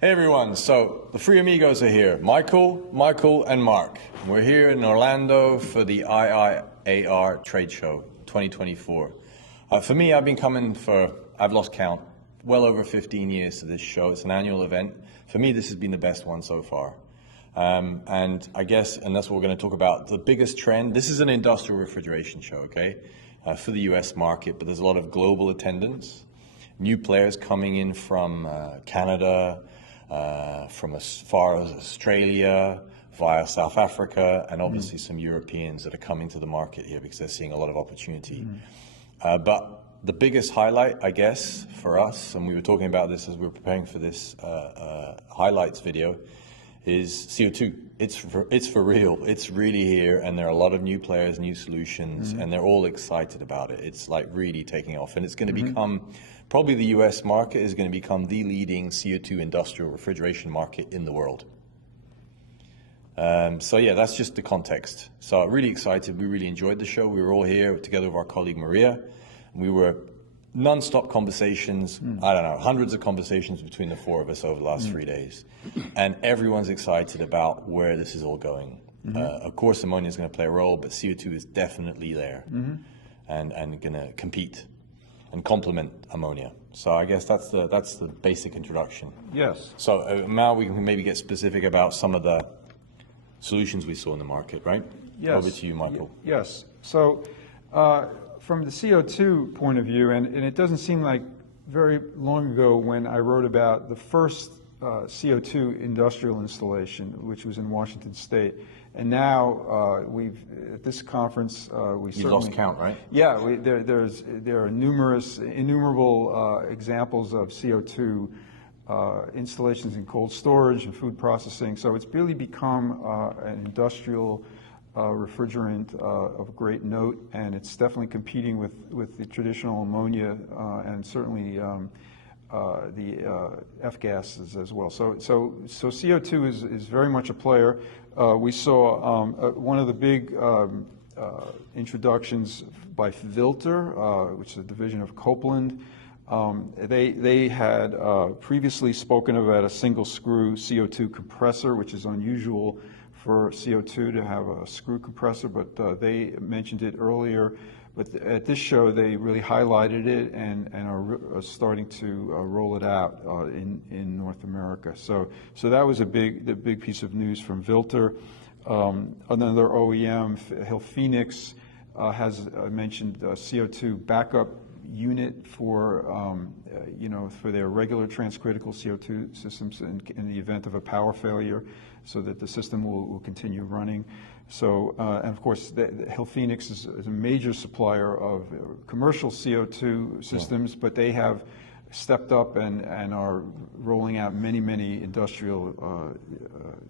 Hey everyone, so the Free Amigos are here. Michael, and Mark. We're here in Orlando for the IIAR Trade Show 2024. For me, I've lost count, well over 15 years to this show. It's an annual event. For me, this has been the best one so far. And I guess, and that's what we're going to talk about, the biggest trend. This is an industrial refrigeration show, okay, for the US market, but there's a lot of global attendance. New players coming in from Canada, from as far as Australia, via South Africa, and obviously some Europeans that are coming to the market here because they're seeing a lot of opportunity. But the biggest highlight, I guess, for us, and we were talking about this as we were preparing for this highlights video, is CO2. It's for real. It's really here, and there are a lot of new players, new solutions, and they're all excited about it. It's like really taking off, and it's going to become, probably the US market is going to become the leading CO2 industrial refrigeration market in the world. So yeah, that's just the context. So really excited. We really enjoyed the show. We were all here together with our colleague Maria. We were non-stop conversations, I don't know, hundreds of conversations between the four of us over the last 3 days. And everyone's excited about where this is all going. Of course, ammonia is going to play a role, but CO2 is definitely there and going to compete and complement ammonia. So I guess that's the basic introduction. Yes. So now we can maybe get specific about some of the solutions we saw in the market, right? Yes. Over to you, Michael. Yes. So from the CO2 point of view, and it doesn't seem like very long ago when I wrote about the first CO2 industrial installation, which was in Washington State. And now at this conference, we certainly lost count, right? Yeah, there are innumerable examples of CO2 installations in cold storage and food processing. So it's really become an industrial refrigerant of great note, and it's definitely competing with the traditional ammonia and certainly the F-gases as well. So CO2 is very much a player. We saw one of the big introductions by Vilter, which is a division of Copeland. They had previously spoken about a single screw CO2 compressor, which is unusual for CO2 to have a screw compressor, but they mentioned it earlier. But at this show, they really highlighted it and are starting to roll it out in North America. So that was the big piece of news from Vilter. Another OEM, Hillphoenix, has mentioned a CO2 backup unit for for their regular transcritical CO2 systems in the event of a power failure, so that the system will continue running. So, and of course, Hillphoenix is a major supplier of commercial CO2 systems, but they have stepped up and are rolling out many industrial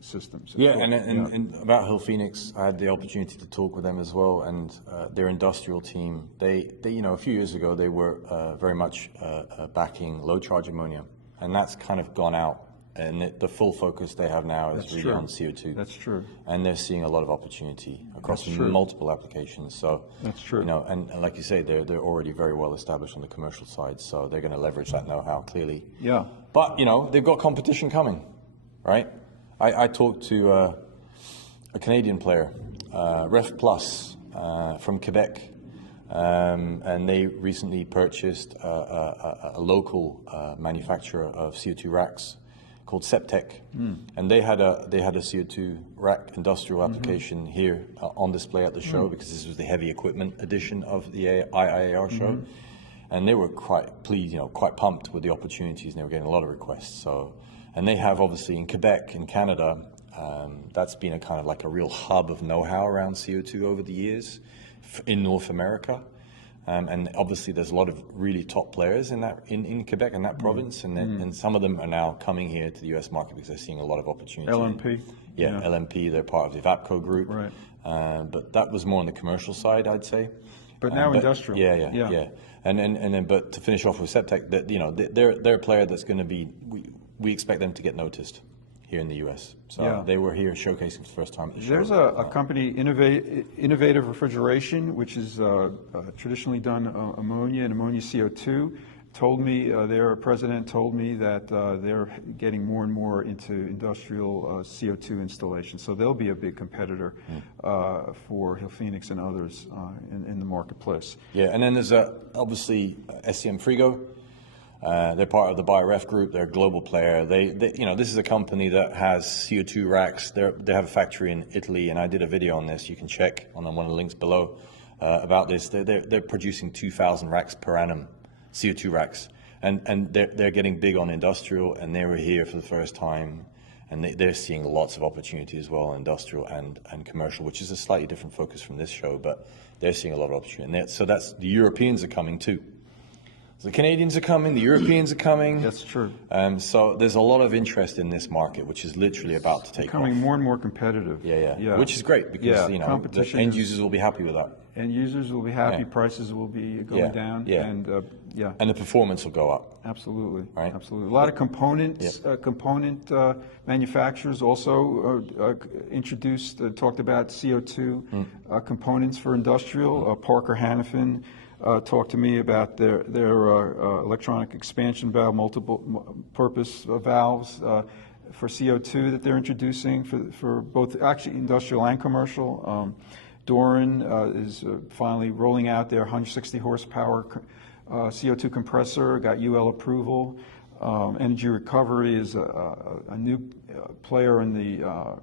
systems. Yeah, and about Hillphoenix, I had the opportunity to talk with them as well, and their industrial team. They a few years ago they were very much backing low charge ammonia, and that's kind of gone out. And the full focus they have now is really on CO2. That's true. And they're seeing a lot of opportunity across multiple applications. So that's true. And like you say, they're already very well established on the commercial side, so they're going to leverage that know-how clearly. Yeah. But they've got competition coming, right? I talked to a Canadian player, Ref Plus, from Quebec, and they recently purchased a local manufacturer of CO2 racks called Septec, and they had a CO2 rack industrial application here on display at the show because this was the heavy equipment edition of the IIAR show, and they were quite pleased, quite pumped with the opportunities, and they were getting a lot of requests. So, and they have obviously in Quebec, in Canada, that's been a kind of like a real hub of know-how around CO2 over the years in North America. And obviously, there's a lot of really top players in Quebec and that province, and some of them are now coming here to the U.S. market because they're seeing a lot of opportunity. LMP. Yeah, LMP. They're part of the VAPCO group. Right. But that was more on the commercial side, I'd say. But now industrial. Yeah. And then, but to finish off with Septec, they're a player that's going to be. We expect them to get noticed here in the U.S. So they were here showcasing for the first time at the show. There's a company, Innovative Refrigeration, which is traditionally done ammonia and ammonia CO2. told me, their president told me that they're getting more and more into industrial CO2 installations. So they'll be a big competitor for Hillphoenix and others in the marketplace. Yeah, and then there's obviously SCM Frigo. They're part of the BioRef group. They're a global player. They you know, this is a company that has CO2 racks. They have a factory in Italy, and I did a video on this. You can check on one of the links below about this. They're producing 2,000 racks per annum, CO2 racks, and they're getting big on industrial. And they were here for the first time, and they're seeing lots of opportunity as well, industrial and commercial, which is a slightly different focus from this show. But they're seeing a lot of opportunity. And so that's the Europeans are coming too. The Canadians are coming, the Europeans are coming. That's true. So there's a lot of interest in this market, which is literally about to take off. Becoming more and more competitive. Yeah. Which is great because you know, the end users will be happy with that. End users will be happy. Prices will be going down. And and the performance will go up. Absolutely. Right. Absolutely. A lot of components, component manufacturers also introduced, talked about CO2 components for industrial. Parker Hannifin talked to me about their electronic expansion valve, multiple purpose valves for CO2 that they're introducing for both actually industrial and commercial. Doran is finally rolling out their 160 horsepower CO2 compressor, got UL approval. Energy Recovery is a new player in the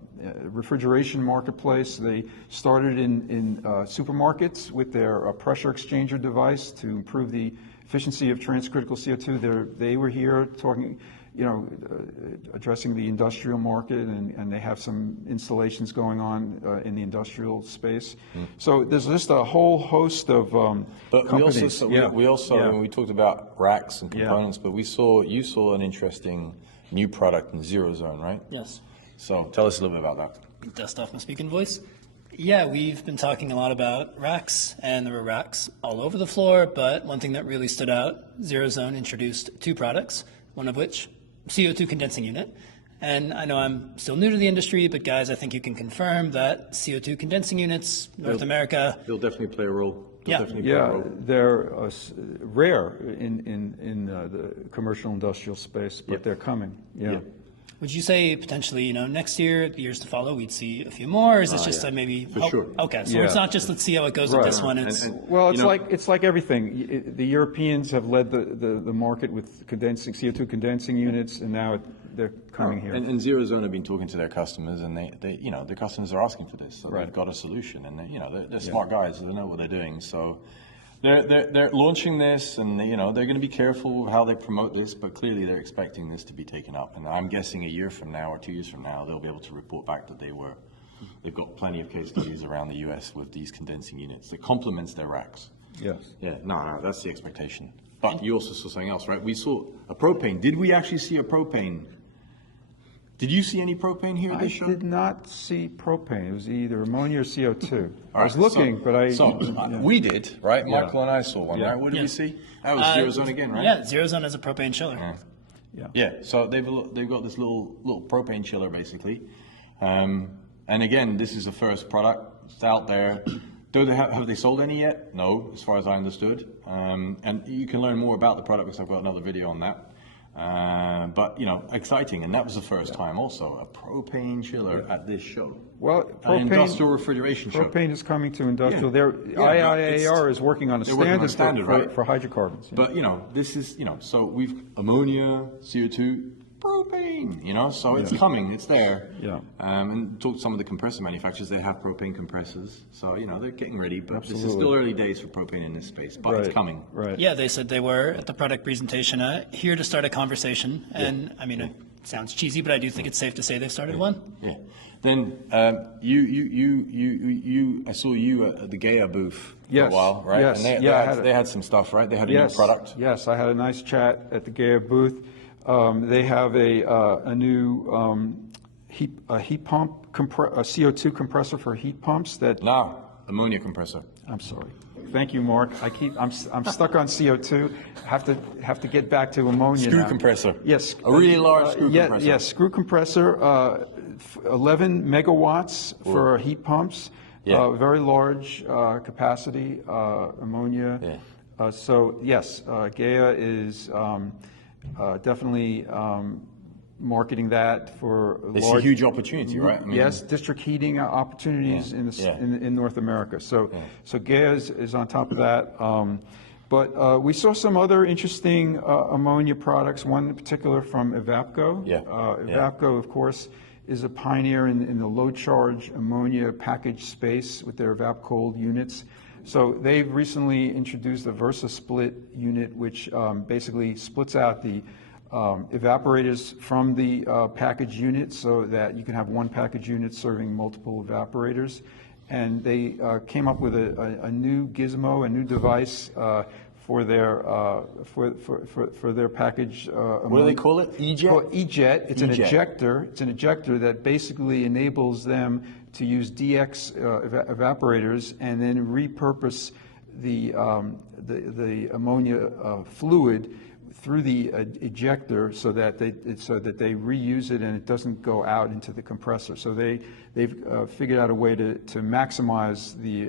refrigeration marketplace. They started in supermarkets with their pressure exchanger device to improve the efficiency of transcritical CO2. They were here talking, addressing the industrial market, and they have some installations going on in the industrial space. So there's just a whole host of companies. We also when we talked about racks and components, but you saw an interesting new product in Zerozone, right? Yes. So tell us a little bit about that. Dust off my speaking voice. Yeah, we've been talking a lot about racks, and there were racks all over the floor, but one thing that really stood out, Zerozone introduced 2 products, one of which CO2 condensing unit. And I know I'm still new to the industry, but guys, I think you can confirm that CO2 condensing units, North America. They'll definitely play a role. They're rare in the commercial industrial space, but they're coming. Yeah. Would you say potentially, next year, the years to follow, we'd see a few more? Or is this just a maybe? For sure. Okay, so it's not just let's see how it goes with this one. It's well, it's like everything. The Europeans have led the market with CO2 condensing units, and now they're coming here. And Zerozone have been talking to their customers, and they their customers are asking for this, so they've got a solution, and they're smart guys, they know what they're doing, so. They're launching this, and they're going to be careful how they promote this, but clearly they're expecting this to be taken up. And I'm guessing a year from now or 2 years from now, they'll be able to report back that they've got plenty of case studies around the US with these condensing units that complements their racks. Yes. Yeah, no, that's the expectation. But you also saw something else, right? We saw a propane. Did we actually see a propane? Did you see any propane here at this show? I did not see propane. It was either ammonia or CO2. I was looking, but I... we did, right? Michael and I saw one, right? What did we see? That was Zerozone again, right? Yeah, Zerozone has a propane chiller. Yeah, so they've got this little propane chiller, basically. And again, this is the first product. It's out there. Have they sold any yet? No, as far as I understood. And you can learn more about the product because I've got another video on that. But exciting, and that was the first time also, a propane chiller at this show. Well, propane, an industrial refrigeration show. Propane is coming to industrial. IIAR is working on a standard for hydrocarbons. But this is so we've ammonia, CO2, propane. So it's coming, it's there. Yeah. And talk to some of the compressor manufacturers. They have propane compressors, so they're getting ready. But this is still early days for propane in this space, but it's coming. Right. Yeah, they said they were at the product presentation here to start a conversation, and I mean it sounds cheesy, but I do think it's safe to say they've started one. Yeah. Then I saw you at the Gaia booth for a while, right? Yes. And they had some stuff, right? They had a new product. Yes, I had a nice chat at the Gaia booth. They have a new heat pump, a CO2 compressor for heat pumps that. No, ammonia compressor. I'm sorry. Thank you, Mark. I'm stuck on CO2. Have to get back to ammonia. Screw compressor. Yes. A really large screw compressor. Yes, screw compressor. 11 megawatts for heat pumps. Very large capacity ammonia. So yes, GEA is definitely marketing that for It's a huge opportunity, right? I mean, yes, district heating opportunities in North America. So GEA is on top of that. But we saw some other interesting ammonia products, one in particular from Evapco. Evapco, of course, is a pioneer in the low-charge ammonia package space with their EvapCold units. So they've recently introduced the VersaSplit unit, which basically splits out the evaporators from the package unit so that you can have one package unit serving multiple evaporators. And they came up with a new gizmo, a new device for their package. What do they call it? E-Jet? Well, E-Jet. It's an E-Jet. ejector. It's an ejector that basically enables them to use DX evaporators and then repurpose the ammonia fluid through the ejector so that they reuse it and it doesn't go out into the compressor. So they've figured out a way to maximize the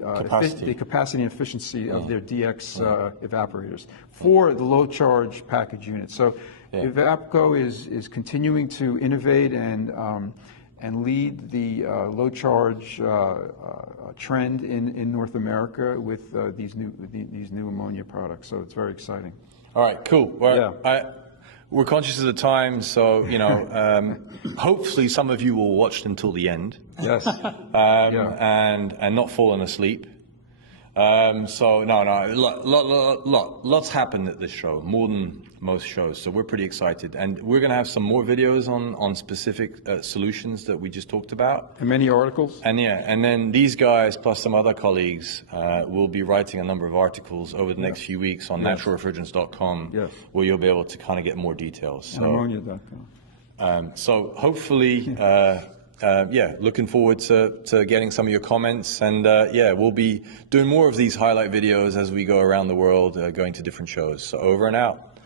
capacity and efficiency of their DX evaporators for the low charge package unit. So Evapco is continuing to innovate and lead the low charge trend in North America with these new ammonia products. So it's very exciting. All right, cool. Well, we're conscious of the time, so hopefully some of you will watch until the end. Yes. And not fallen asleep. So lots happened at this show, more than most shows. So we're pretty excited, and we're going to have some more videos on specific solutions that we just talked about, and many articles. And then these guys plus some other colleagues will be writing a number of articles over the next few weeks on naturalrefrigerants.com, where you'll be able to kind of get more details. So, ammonia.com. So hopefully. Looking forward to getting some of your comments, and we'll be doing more of these highlight videos as we go around the world, going to different shows. So over and out.